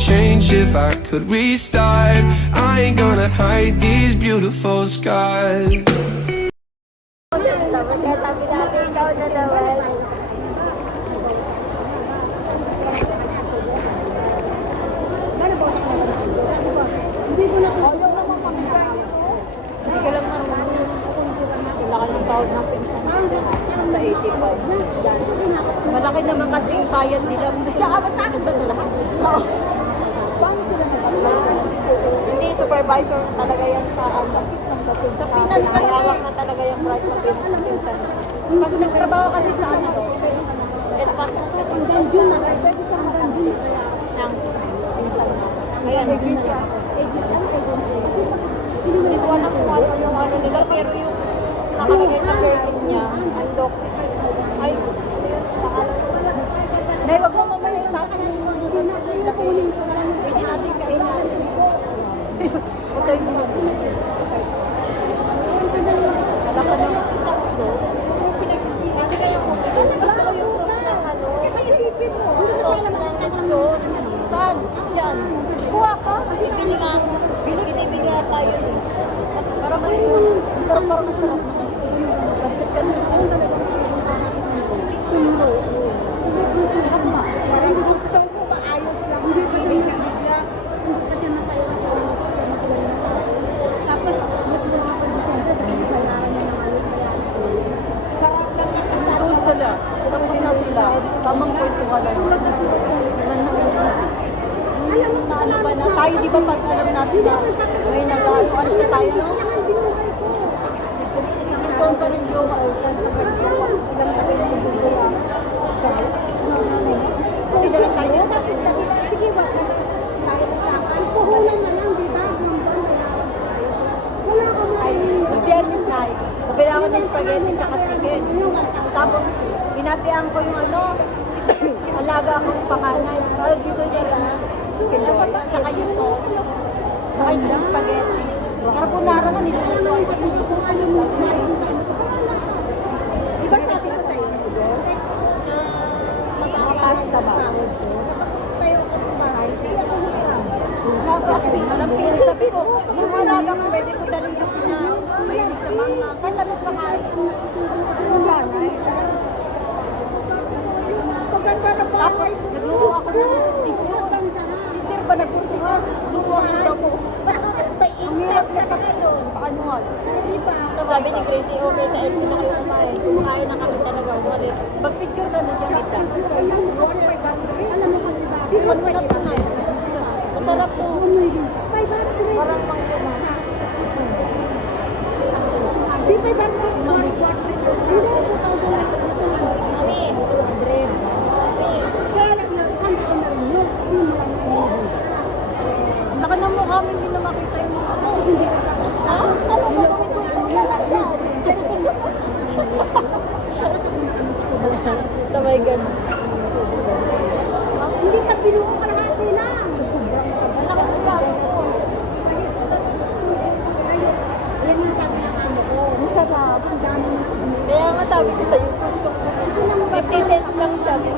change if I could restart. I ain't gonna hide these beautiful scars. Kaya sabi natin, ikaw na naman. Hindi ko na ayaw naman kami kain ito. Hindi ka lang marunong. Wala ka ng sahod ng pinsan. Nasa 85. Malaki naman kasi yung bayad nila. Sa akin ba ito lahat? Oo. Paano sila nagkakala? Hindi, supervisor talaga yan sa Pinas kasi hawak na talaga yung price sa pinsan. Pag nagtrabaho kasi sa ano, espas na siya. Hanggang June na, pwede siya hanggang June. Ng pinsan na. Ngayon, agency. Kasi hindi ko alam kung ano yung ano nila, pero yung nakalagay sa permit niya, unlock. Ay, Nay, wag mo mamaya yung natin yung hindi natin kainan. Ito yung alam ka ng isang sauce. Kasi kaya po, gusto ko yung sauce ng ano. Kasi isipin mo, sauce ng sauce. Saan? Diyan. Kuha ka. Kasi binigay tayo eh. Mas gusto ko yung sarap parang masarap. Kapsit ka nyo. Ang talagang pinuro. Parang gusto ko maayos lang. Hindi pa siya nabigla. Hindi pa siya nasaya kasi tapos, nagmula pa December kasi bayaran niya ng alit kaya. Parang nagkakasarap sila. Tapos din sila. Tamang kwento ka lang. Alam mo, salamat na. Tayo di ba pag alam natin na may nag-alas na tayo, no? Ito pa rin yung sa kanya. Ilang tabi na magbubuha. Hindi na lang tayo. Sige, wag ka na. Tayo nagsakan. Puhulan na lang, di ba? Wala ka ba? Yung Biyernes na, kabilangan ng spaghetti at chicken. Tapos, inatian ko yung ano, alaga akong panganay. Dito niya sa chicken boy. Saka yung sauce. Saka yung spaghetti. Carbonara nga nila. Kung ano mo, kumain sa ano. Diba sabi ko sa'yo? Pasta ba? Tayo ko sa bahay. Kasi, sabi ko, yung alaga ko, pwede ko dalhin sa Pinas. Mahilig sa mga. Kahit ano sa kain. Yung bahay. Paganda na bahay. Nagluho ako ng picture. Si Sir ba nagustuhan? Luho ako daw po. Ang hirap na pagkain. Paano nga? Sabi ni Gracie, okay, sa LP na kayo kumain. Kumakain na kami talaga. Umalit. Mag-picture ka na dyan kita. Alam mo kasi ba? Masarap to. Parang mangkumas. Di ba ba? Hindi, 2,000. Kaya lang na, saan ako na rin? Naka na mo kami, hindi na makita yung mga ano. Hindi ka tapos. Ha? Ano ba gawin ko isang saladas? Sabay ganun. Hindi ka binuo kalahati lang. Susubra mo ka ba? Nakapagpapag ko. Palit ko lang ito. Yan nga sabi ng amo ko. Masarap. Ang dami ng kumili. Kaya nga sabi ko sa'yo, gusto ko. 50 cents lang siya. 50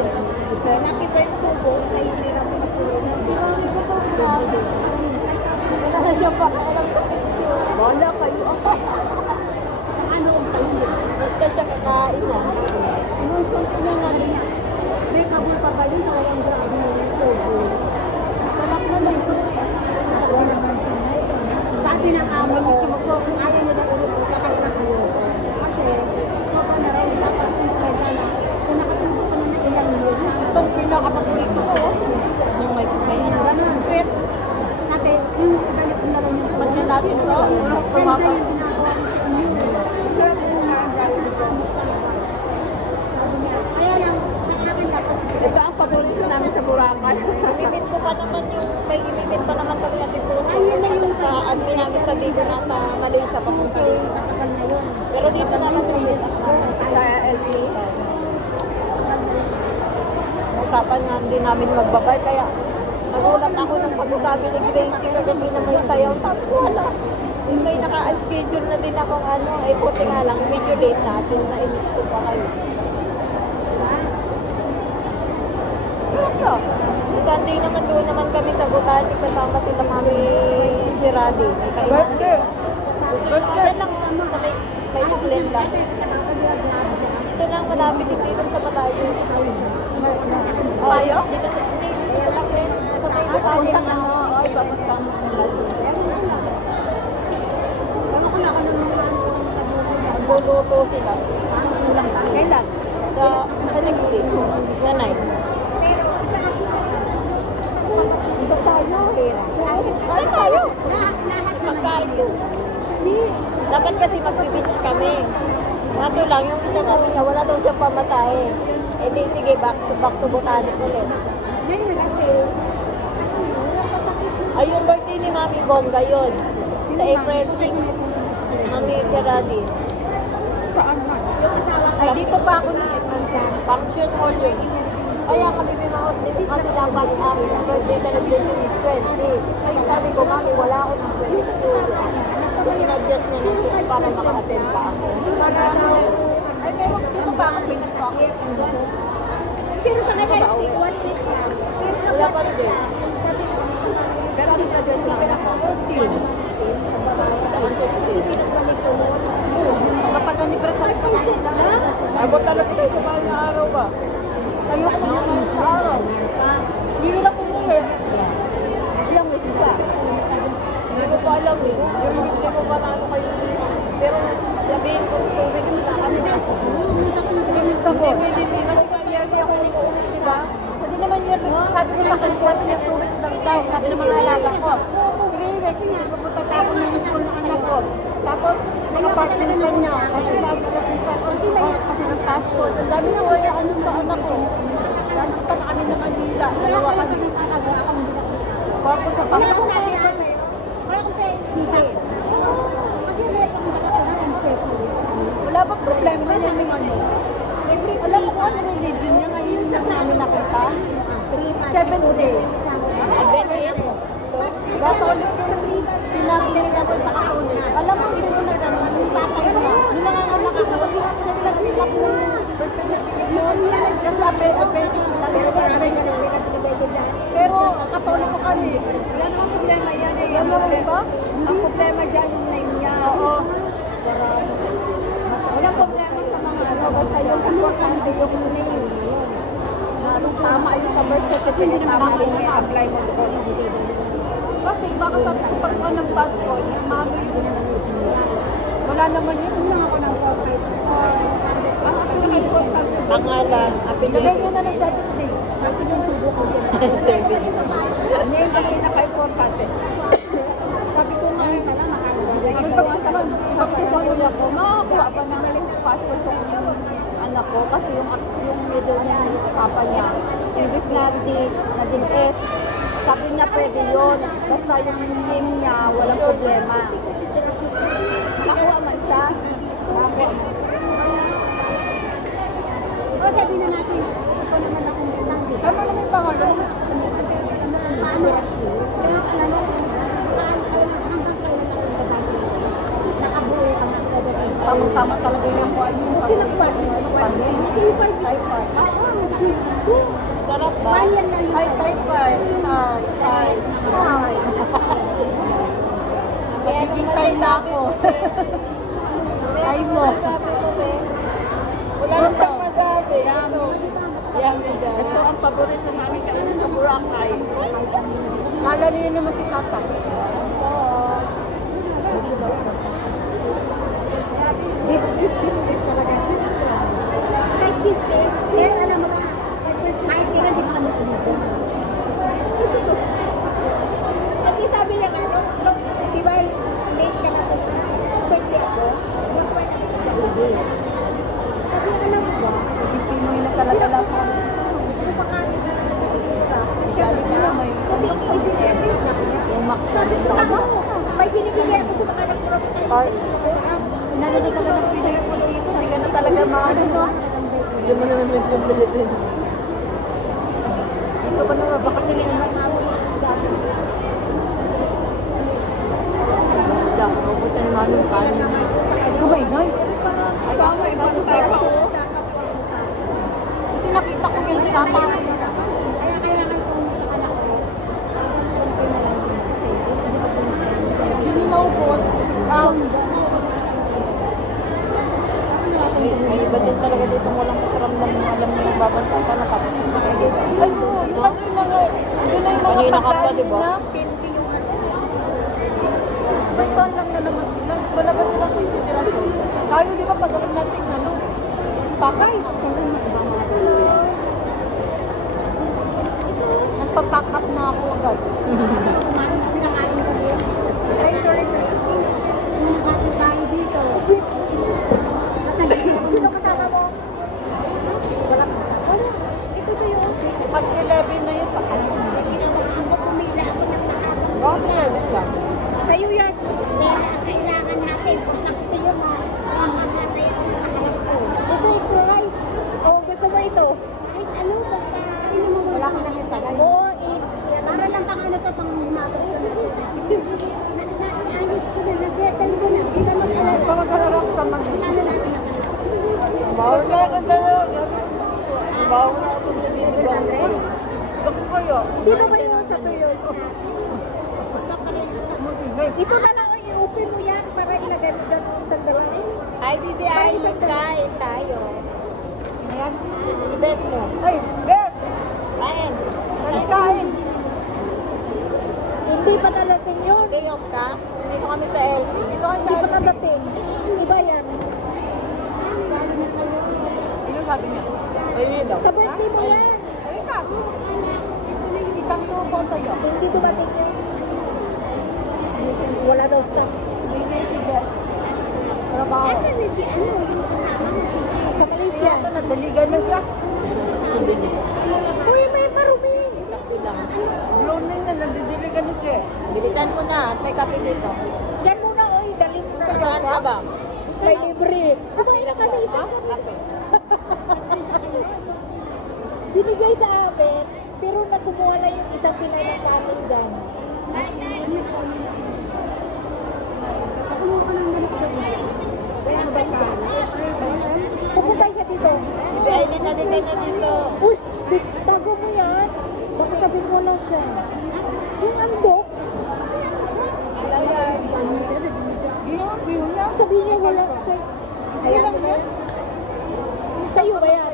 cents. Happy birthday po. Sa inyo lang po. Wala na siya pa. Alam ko picture. Wala kayo. Tsaka noong kayo. Basta siya kakain na. Inuuntunti niya nga rin niya. May kabul pa ba yun? Talagang grabe yung tubo. Sarap na lang. Sabi ng amo ko, kung ayaw nyo na ulo ko, kakain kayo. Kasi, sobrang na rin. Dapat kung kaya na, kung nakatulog ko na ng ilang years. Itong pinakapatuloy ko, yung may ano. Ganun. Quit. Natin, yung ganit na lang yung pagkain natin ito. Ganda yung ginagawa mo sa inyo. Sarap yung mga gawin ito. Kaya lang, sa akin lang. Ito ang paborito namin sa Boracay. Imimit ko pa naman yung, may imimit pa naman kami natin po. Ayun na yung admin namin sa dito na sa Malaysia papunta. Matagal na yun. Pero dito na lang kami sa LP. Usapan nga din namin magbabay, kaya nagulat ako ng pag-usabi ni Gracie kagabi na may sayaw. Sabi ko, wala. May naka-schedule na din akong ano, ay puti nga lang, medyo late na, at least na-imit ko pa kayo. Sunday birthday naman doon naman kami sa Botanic kasama sila Mami Chiradi. May kainan. Birthday lang sa may Buklen lang. Dito lang malapit din dito sa Palayo. Palayo? Dito sa Buklen. Sa may Botanic. Ay, papuntang Luluto sila. Kailan? Sa next week. Sa night. Dito tayo. Saan tayo? Magkano? Dapat kasi mag-beach kami. Kaso lang, yung isa namin na wala daw siyang pamasahe. Eh di sige, back to Botanic ulit. Ay, yung birthday ni Mami Bongga yun. Sa April 6. Mami Gerardi. Saan man? Ay, dito pa ako ni function hall yun. Kaya kami may mga hostel kasi dapat ang birthday celebration is 20. Ay, sabi ko, Mami, wala ako ng 22. So, in-adjust niya ng 6 para maka-attend pa ako. Ay, pero dito pa ako pinag-socket. Pero sa kanila, 1 week lang. Pero Wala pa rin din. Pero ano graduate na anak ko? 16. Kapag anniversary pa kasi na. Abot talaga tayo sa bahay na araw ba? Tayo ko naman sa araw. Hindi na pumuwi. Ilang weeks ka? Hindi ko pa alam eh. Yung hindi ko pa ano kayo. Pero sabihin ko 2 weeks na kasi pinagta ko. Hindi kasi yearly ako nag-uwi, di ba? Hindi naman yearly. Sabi ko kasalikuan ko ng 2 weeks lang daw. Sabi ng mga alaga ko. Sige, kasi nga, pupunta ako ng school ng anak ko. Tapos, nakapartner niya. Kasi nasa kasi ng passport. Ang dami ko kaya anong sa anak ko. Lalo pa na kami na Manila. Dalawa kami. Bago sa passport. Wala ba problema niya ng ano? Alam mo kung ano religion niya ngayon sa namin nakita? 7 days. Adventist. Dato ulit yung pinapin niya ko sa kasulit. Alam mo, hindi ko na gano'n. Yung tatay niya. Yung nanganganak ako. Naglag na birth certificate mo. Kasi Adventist sila. Pero katoliko kami. Wala namang problema yan eh. Alam mo rin ba? Ang problema dyan yung name niya. Oo. Walang problema sa mga ano. Basta yung importante yung name. Tama yung sa birth certificate. Tama rin may apply mo doon. Kasi baka sa pagkuha ng passport, yung mami yun. Wala naman yun. Wala ako ng corporate. Pangalan, apelido. Lagay nyo na ng 7 days. Ito yung tubo ko. 7 days. Name ang pinaka-importante. Sabi ko nga, sabi sa kuya ko, makakuha ba ng passport ko yung anak ko? Kasi yung middle name ng papa niya, imbis na naging S, sabi niya pwede yun. Basta yung name niya, walang problema. Nakuha man siya. Nakuha man. O sabi na natin, ito naman akong binanggit. Ano naman yung pangalan? Paano? Pero alam mo, hanggang kailan ako nagbabago. Nakabuhay ka na. Tama talaga yung buwan mo. Okay lang buwan. Silver. Sarap ba? Banyan lang yung Ay, type 5. Ay. Magiging tayo na ako. Ay mo. Wala Kung na siyang masabi, ito ang paborito namin kasi sa Boracay. Naalala niyo naman si Tata. Business talaga siya. Kahit business, pero alam mo ba, kahit kailan di pa kami kumito. At di sabi lang ano, di ba late ka na po, birthday ako, mag-work ako sa gabi. Sabi ko, alam mo ba, Yung Pinoy na talaga lang. napakalit na lang ako sa galing na. Kasi iniisip ko yung anak niya. Yung Max na din sa Tama ko, may binibigay ako sa mga nag-prop Ay. masarap. Nalala ka na ng Pinoy mo dito. Hindi ka na talaga maano, no? Hindi mo naman yung Pilipino. Ito pa naman, baka nilin na Ubus na naman yung kanin. Oh my God! Tama, ibang tayo pa. Ito nakita ko yung tama. Kaya kailangan kong sa anak ko. kanina ka pa, di ba? 10 yung ano. Basta lang na naman sila. Wala ba silang consideration? Tayo, di ba, pagawin natin, ano? Pakay. Nagpa-pack up na ako agad. Pinakain ko din. Ay, sorry. Tayo dito. Sino kasama mo? Wala ka kasama. Wala. Ito sa'yo. Pag 11 na yun, pakay. Ginawahan ko, pumila ako ng mahabang Okay, lang. sa'yo yan. Pera ang kailangan natin. Kung nakita yun ha, mamatay ako ng maharap ko. Ito, extra rice. O, gusto mo ito? Kahit ano, basta. Wala ka nang italay. Oo, para lang kang ano to, pang umagas. Sige, sige. Naayos ko na, nag-settle ko na. Hindi ka mag-alala. Pamagararap sa mga. Ano natin? Bawal na ako dalawa. Bawal na ako dalawa. Bakit kayo? Sino ba yung sa tuyo? Ito na lang, i-open mo yan para ilagay mo dyan isang dalawa. Ay, Bibi, ay, kain tayo. Ayan. Si Best mo. Ay, Beth! Kain. Kain! Hindi pa nadating yun. Day off ka? Dito kami sa L. Ito ang Hindi pa nadating. Iba yan. Ano sabi niya? Ayun daw. Sa birthday mo yan. Ayun ka. Isang suko sa'yo. Hindi dumating yun. Wala daw stock. Hindi si Beth. Trabaho. Asan na si ano? Yung kasama mo si Sa Malaysia. Ito, nadaligan na siya. Uy, may marumi. Blooming na, nadidiligan na siya. Bilisan mo na. May kape dito. Yan muna, oy. Dalhin mo na. Saan ka ba? May libre. Kumain na kami isang Kape. binigay sa amin, pero nakumuha lang yung isang Pinay ng family dyan. Pupunta siya dito. Si Aileen, naligay na dito. Uy, tago mo yan. Baka sabihin mo lang siya. Yung andok, Ayan. Yun na. sabihin niya wala siya. Ayan mo na. Sa'yo ba yan?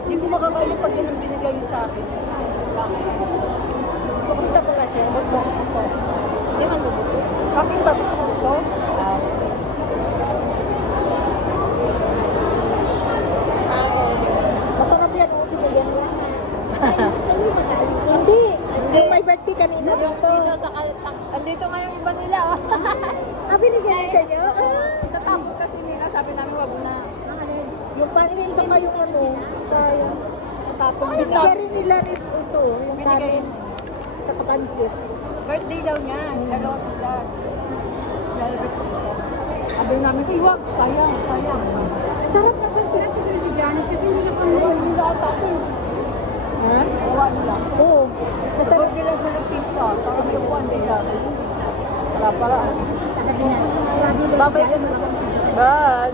Hindi ko makakain pag yun ang binigay niyo sa akin. Pupunta pala siya. Hindi man dubuto. Kapit ba ito? Masarap yan. Okay mo yan. Hindi. Yung may birthday kanina Yung dito. dito sa andito nga yung iba nila. Oh. Ah, binigyan niya sa inyo? Ah. Tatapos kasi nila, sabi namin wag na. Yung panin saka yung ano, sayang. Tatapon. Binigyan rin nila rin ito, yung kanin. Saka pansit. Birthday daw niya. Dalawa sila. Sabi namin, wag, sayang, sayang. Sarap na pansit. Siguro si Janet kasi hindi na kami. Hindi ako tapos. Ha? Gawa nila. Oo. Masarap. Masarap nila ng pizza. Parang yung one nila. Para. Babay ka na lang. Bye.